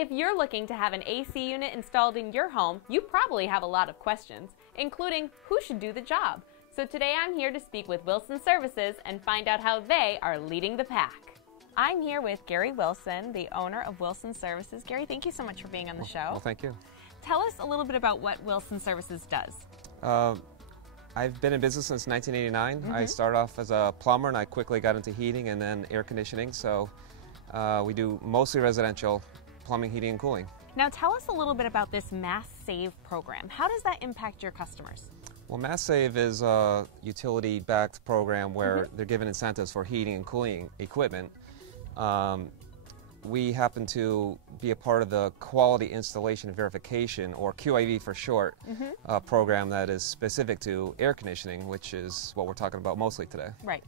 If you're looking to have an AC unit installed in your home, you probably have a lot of questions, including who should do the job. So today I'm here to speak with Wilson Services and find out how they are leading the pack. I'm here with Gary Wilson, the owner of Wilson Services. Gary, thank you so much for being on the show. Well, thank you. Tell us a little bit about what Wilson Services does. I've been in business since 1989. I started off as a plumber and I quickly got into heating and then air conditioning. So we do mostly residential plumbing, heating, and cooling. Now tell us a little bit about this Mass Save program. How does that impact your customers? Well, Mass Save is a utility-backed program where they're given incentives for heating and cooling equipment. We happen to be a part of the Quality Installation and Verification, or QIV for short, program that is specific to air conditioning, which is what we're talking about mostly today. Right.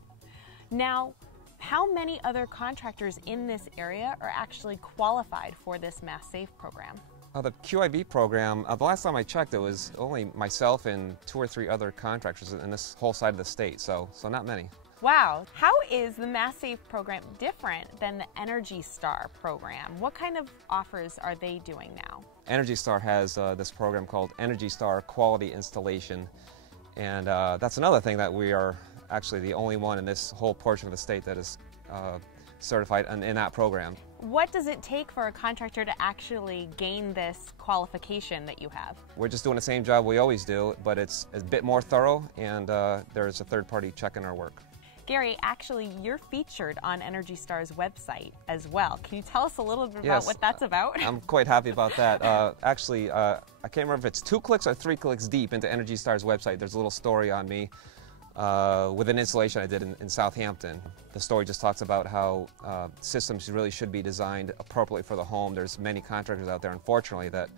Now, how many other contractors in this area are actually qualified for this Mass Save program? The QIV program, the last time I checked, it was only myself and 2 or 3 other contractors in this whole side of the state, so not many. Wow. How is the Mass Save program different than the Energy Star program? What kind of offers are they doing now? Energy Star has this program called Energy Star Quality Installation, and that's another thing that we are actually the only one in this whole portion of the state that is certified in that program. What does it take for a contractor to actually gain this qualification that you have? We're just doing the same job we always do, but it's a bit more thorough, and there's a third party checking our work. Gary, actually, you're featured on Energy Star's website as well. Can you tell us a little bit about what that's about? I'm quite happy about that. Actually, I can't remember if it's 2 clicks or 3 clicks deep into Energy Star's website. There's a little story on me with an installation I did in Southampton. The story just talks about how systems really should be designed appropriately for the home. There's many contractors out there, unfortunately, that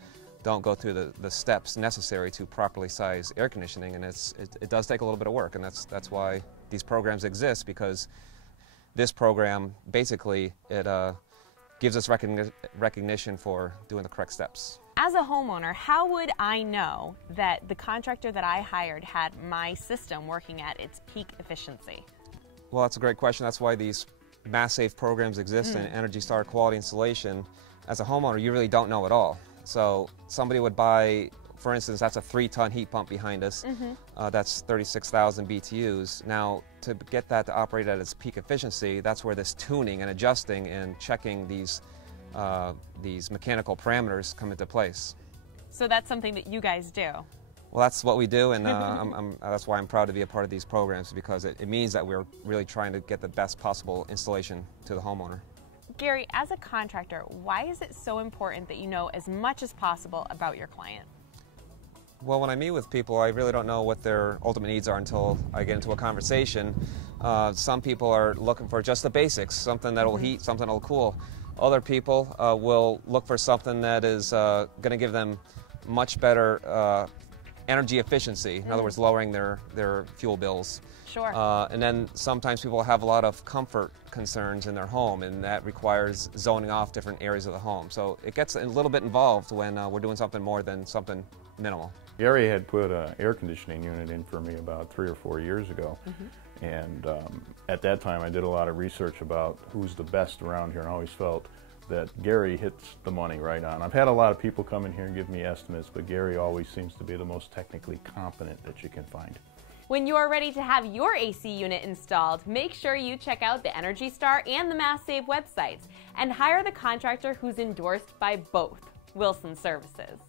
don't go through the steps necessary to properly size air conditioning, and it does take a little bit of work, and that's why these programs exist, because this program basically gives us recognition for doing the correct steps. As a homeowner, how would I know that the contractor that I hired had my system working at its peak efficiency? Well, that's a great question. That's why these Mass Save programs exist in Energy Star Quality Installation. As a homeowner, you really don't know at all. So somebody would buy, for instance, that's a 3-ton heat pump behind us. That's 36,000 BTUs. Now, to get that to operate at its peak efficiency, that's where this tuning and adjusting and checking these mechanical parameters come into place. So that's something that you guys do? Well, that's what we do, and that's why I'm proud to be a part of these programs, because it means that we're really trying to get the best possible installation to the homeowner. Gary, as a contractor, why is it so important that you know as much as possible about your client? Well, when I meet with people, I really don't know what their ultimate needs are until I get into a conversation. Some people are looking for just the basics, something that'll heat, something that'll cool. Other people will look for something that is going to give them much better energy efficiency, in other words, lowering their fuel bills. Sure. And then sometimes people have a lot of comfort concerns in their home, and that requires zoning off different areas of the home. So it gets a little bit involved when we're doing something more than something minimal. Gary had put an air conditioning unit in for me about 3 or 4 years ago. And at that time I did a lot of research about who's the best around here, and I always felt that Gary hits the money right on. I've had a lot of people come in here and give me estimates, but Gary always seems to be the most technically competent that you can find. When you are ready to have your AC unit installed, make sure you check out the Energy Star and the Mass Save websites and hire the contractor who's endorsed by both Wilson Services.